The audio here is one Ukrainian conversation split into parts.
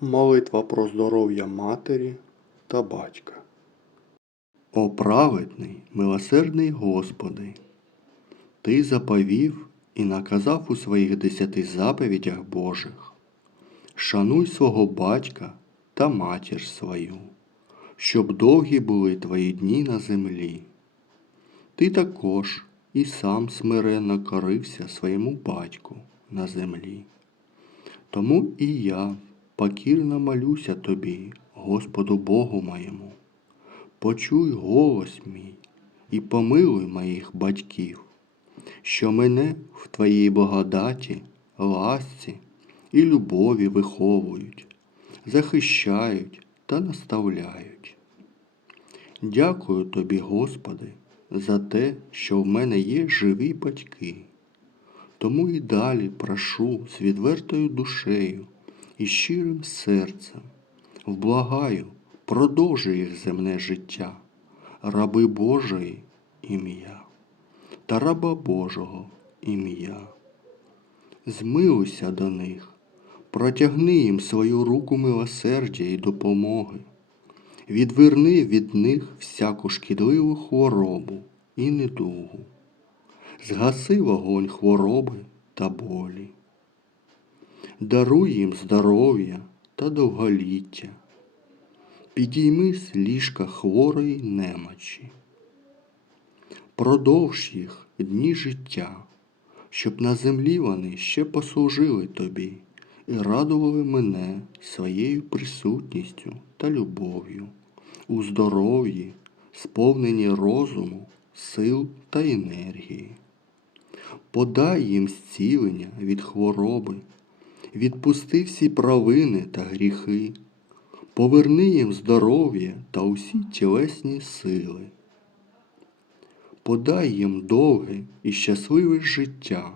Молитва про здоров'я матері та батька. О праведний, милосердний Господи, Ти заповів і наказав у своїх десяти заповідях Божих. Шануй свого батька та матір свою, щоб довгі були твої дні на землі. Ти також і сам смиренно корився своєму батьку на землі. Тому і я покірно молюся тобі, Господу Богу моєму. Почуй голос мій і помилуй моїх батьків, що мене в твоїй благодаті, ласці і любові виховують, захищають та наставляють. Дякую тобі, Господи, за те, що в мене є живі батьки. Тому і далі прошу з відвертою душею і щирим серцем, вблагаю, продовжуй їх земне життя, раби Божої ім'я та раба Божого ім'я. Змилуйся до них, протягни їм свою руку милосердя і допомоги, відверни від них всяку шкідливу хворобу і недугу згаси вогонь хвороби та болі. Даруй їм здоров'я та довголіття, підійми з ліжка хворої немочі, продовж їх дні життя, щоб на землі вони ще послужили тобі і радували мене своєю присутністю та любов'ю, у здоров'ї, сповненні розуму, сил та енергії. Подай їм зцілення від хвороби, відпусти всі провини та гріхи, поверни їм здоров'я та усі тілесні сили. Подай їм довге і щасливе життя,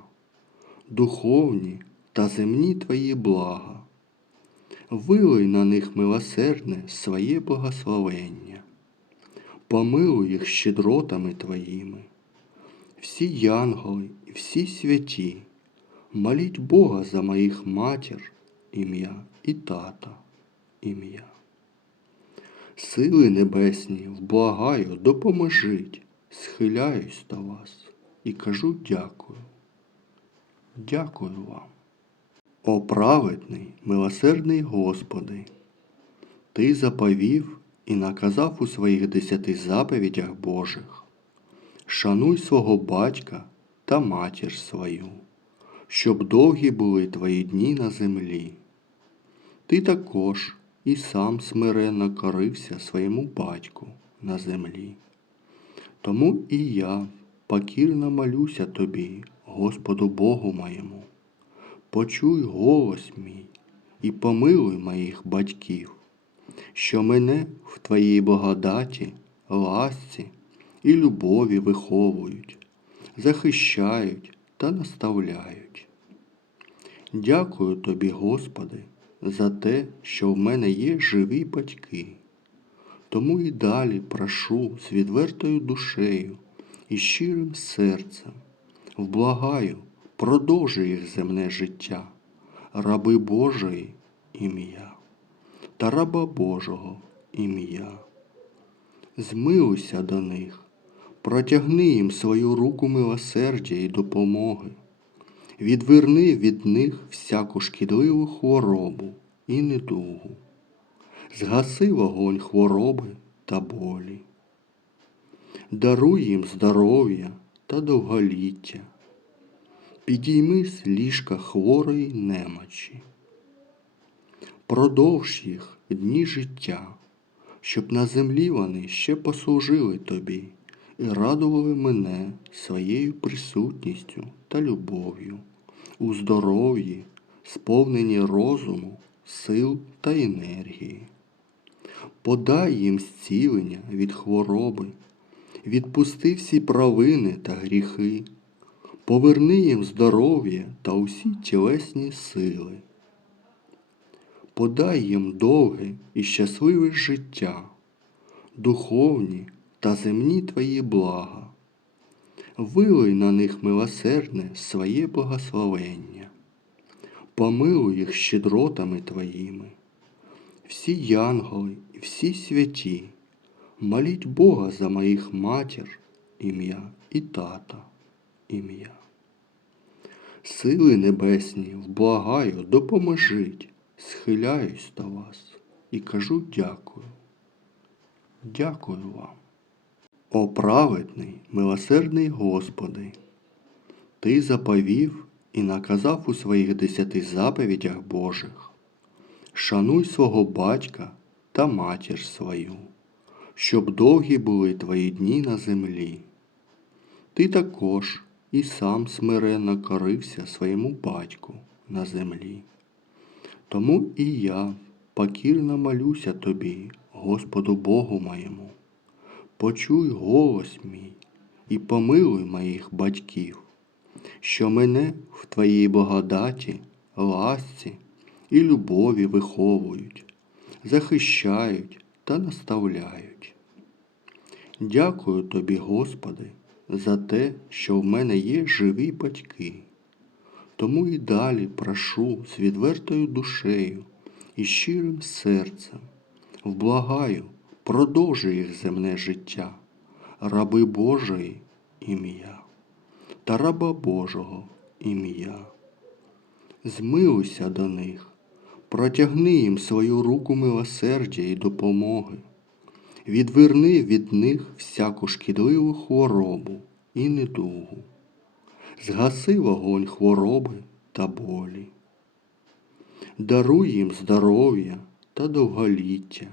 духовні та земні твої блага, вилий на них милосердне своє благословення, помилуй їх щедротами твоїми. Всі янголи всі святі, моліть Бога за моїх матір, ім'я і тата, ім'я. Сили небесні, вблагаю, допоможіть, схиляюсь до вас і кажу дякую. Дякую вам. О праведний, милосердний Господи, Ти заповів і наказав у своїх десяти заповідях Божих шануй свого батька та матір свою, щоб довгі були твої дні на землі. Ти також і сам смиренно корився своєму батьку на землі. Тому і я покірно молюся тобі, Господу Богу моєму. Почуй голос мій і помилуй моїх батьків, що мене в твоїй благодаті, ласці і любові виховують, захищають та наставляють. Дякую тобі, Господи, за те, що в мене є живі батьки. Тому і далі прошу з відвертою душею і щирим серцем, вблагаю, продовжуй їх земне життя, раби Божої ім'я та раба Божого ім'я. Змилуйся до них, Протягни їм свою руку милосердя і допомоги, відверни від них всяку шкідливу хворобу і недугу, згаси вогонь хвороби та болі, даруй їм здоров'я та довголіття, підійми з ліжка хворої немочі, продовж їх дні життя, щоб на землі вони ще послужили тобі і радували мене своєю присутністю та любов'ю, у здоров'ї, сповненні розуму, сил та енергії. Подай їм зцілення від хвороби, відпусти всі провини та гріхи, поверни їм здоров'я та усі тілесні сили. Подай їм довге і щасливе життя, духовні та земні твої блага, вилий на них милосердне своє благословення, помилуй їх щедротами твоїми, всі янголи і всі святі, моліть Бога за моїх матір, ім'я і тата, ім'я. Сили небесні, вблагаю, допоможіть, схиляюсь до вас і кажу дякую. Дякую вам. О праведний, милосердний Господи, Ти заповів і наказав у своїх десяти заповідях Божих. Шануй свого батька та матір свою, щоб довгі були твої дні на землі. Ти також і сам смиренно корився своєму батьку на землі. Тому і я покірно молюся тобі, Господу Богу моєму. Почуй голос мій і помилуй моїх батьків, що мене в твоїй благодаті, ласці і любові виховують, захищають та наставляють. Дякую тобі, Господи, за те, що в мене є живі батьки. Тому і далі прошу з відвертою душею і щирим серцем, вблагаю, продовжуй їх земне життя, раби Божої ім'я та раба Божого ім'я. Змилуйся до них, протягни їм свою руку милосердя і допомоги. Відверни від них всяку шкідливу хворобу і недугу. Згаси вогонь хвороби та болі. Даруй їм здоров'я та довголіття.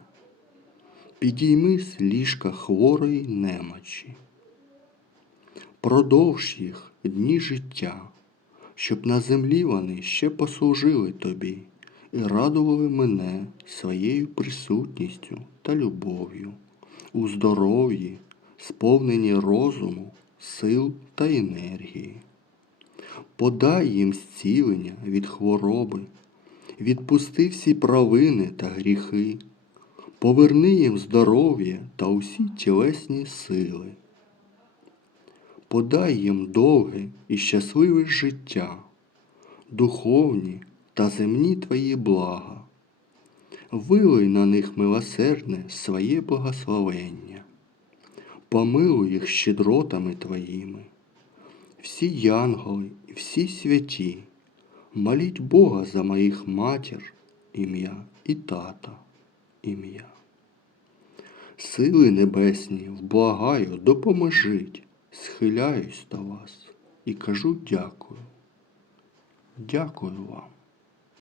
Підійми з ліжка хворої немочі. Продовж їх дні життя, щоб на землі вони ще послужили тобі і радували мене своєю присутністю та любов'ю, у здоров'ї, сповнені розуму, сил та енергії. Подай їм зцілення від хвороби, відпусти всі провини та гріхи, поверни їм здоров'я та усі тілесні сили. Подай їм довге і щасливе життя, духовні та земні твої блага. Вилий на них милосердне своє благословення, помилуй їх щедротами твоїми. Всі янголи і всі святі, моліть Бога за моїх матір, ім'я і тата, ім'я. Сили небесні, вблагаю, допоможіть, схиляюсь до вас і кажу дякую. Дякую вам.